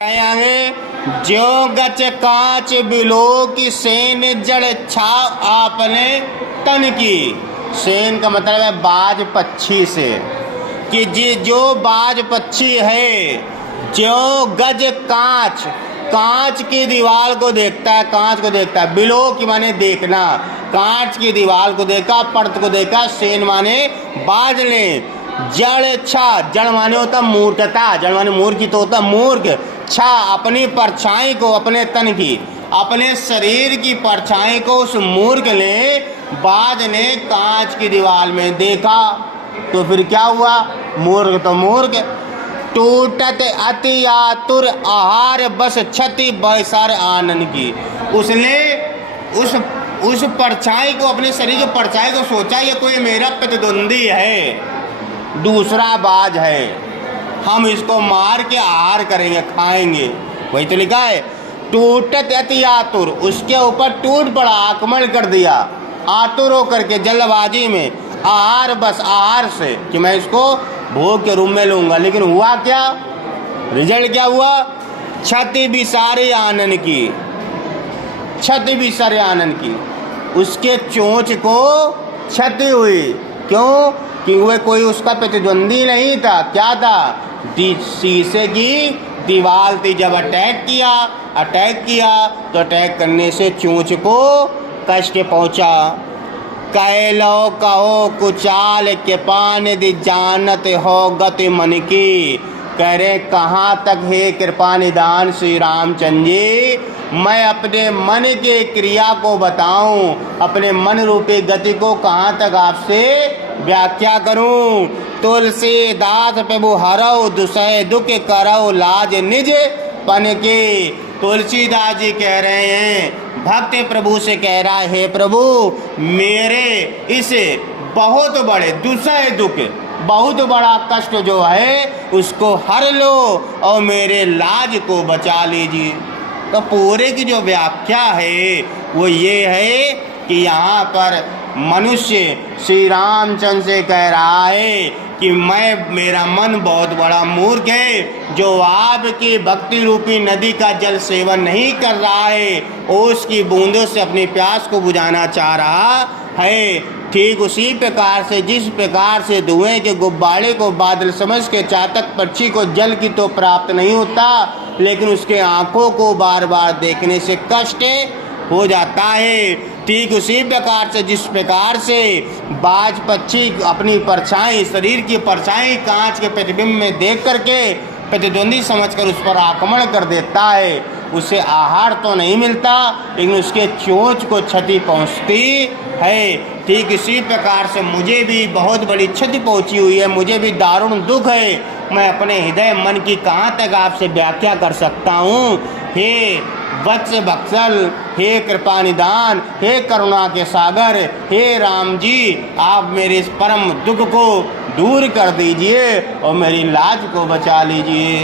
है जो गच कांच बिलो की सेन जड़ छाव आपने तन की। सेन का मतलब है बाज पक्षी से, कि जो बाज पक्षी है जो गज कांच कांच की दीवार को देखता है, कांच को देखता है, बिलो की माने देखना, कांच की दीवार को देखा, पर्त को देखा, सेन माने बाज ने, जड़ छा जड़ माने होता मूर्खता, जड़ माने मूर्ख तो होता मूर्ख, छा अपनी परछाई को, अपने तन की, अपने शरीर की परछाई को उस मूर्ख ने, बाज ने कांच की दीवार में देखा। तो फिर क्या हुआ? मूर्ख तो मूर्ख। टूटत अति आतुर आहार बस क्षति बैसार आनंद की। उसने उस परछाई को, अपने शरीर की परछाई को सोचा ये कोई मेरा प्रतिद्वंदी है, दूसरा बाज है, हम इसको मार के आहार करेंगे, खाएंगे। वही तो लिखा है, टूटत अति आतुर, उसके ऊपर टूट पड़ा, आक्रमण कर दिया आतुर होकर के, जल्दबाजी में, आहार बस, आहार से कि मैं इसको भोग के रूप में लूंगा। लेकिन हुआ क्या? रिजल्ट क्या हुआ? क्षति भी सारे आनंद की, क्षति भी सारे आनंद की, उसके चोंच को क्षति हुई। क्यों? कि वह कोई उसका प्रतिद्वंदी नहीं था। क्या था? शीशे की दीवार थी। जब अटैक किया तो अटैक करने से चोंच को कष्ट पहुंचा। कह लो कहो कुचाल के पान दी जानत हो गति मन की। कह रहे कहाँ तक है कृपा निदान श्री रामचंद्र जी, मैं अपने मन के क्रिया को बताऊं, अपने मन रूपी गति को कहाँ तक आपसे व्याख्या करूं। तुलसीदास प्रभु हरौ दुसह दुख करौ लाज निज पन के। तुलसीदास जी कह रहे हैं, भक्त प्रभु से कह रहा है, हे प्रभु मेरे इस बहुत बड़े दुसह दुख, बहुत बड़ा कष्ट जो है उसको हर लो और मेरे लाज को बचा लीजिए। तो पूरे की जो व्याख्या है वो ये है कि यहाँ पर मनुष्य श्री रामचंद्र से कह रहा है कि मेरा मन बहुत बड़ा मूर्ख है, जो आपकी भक्ति रूपी नदी का जल सेवन नहीं कर रहा है, उसकी बूंदों से अपनी प्यास को बुझाना चाह रहा है। ठीक उसी प्रकार से जिस प्रकार से धुएं के गुब्बारे को बादल समझ के चातक पक्षी को जल की तो प्राप्त नहीं होता, लेकिन उसके आंखों को बार बार देखने से कष्ट हो जाता है। ठीक उसी प्रकार से जिस प्रकार से बाज पक्षी अपनी परछाई, शरीर की परछाई कांच के प्रतिबिंब में देख करके प्रतिद्वंदी समझकर उस पर आक्रमण कर देता है, उसे आहार तो नहीं मिलता लेकिन उसके चोंच को क्षति पहुंचती है। ठीक इसी प्रकार से मुझे भी बहुत बड़ी क्षति पहुंची हुई है, मुझे भी दारुण दुख है। मैं अपने हृदय मन की कहाँ तक आपसे व्याख्या कर सकता हूँ। हे वत्स बत्सल, हे कृपा निदान, हे करुणा के सागर, हे राम जी, आप मेरे इस परम दुख को दूर कर दीजिए और मेरी लाज को बचा लीजिए।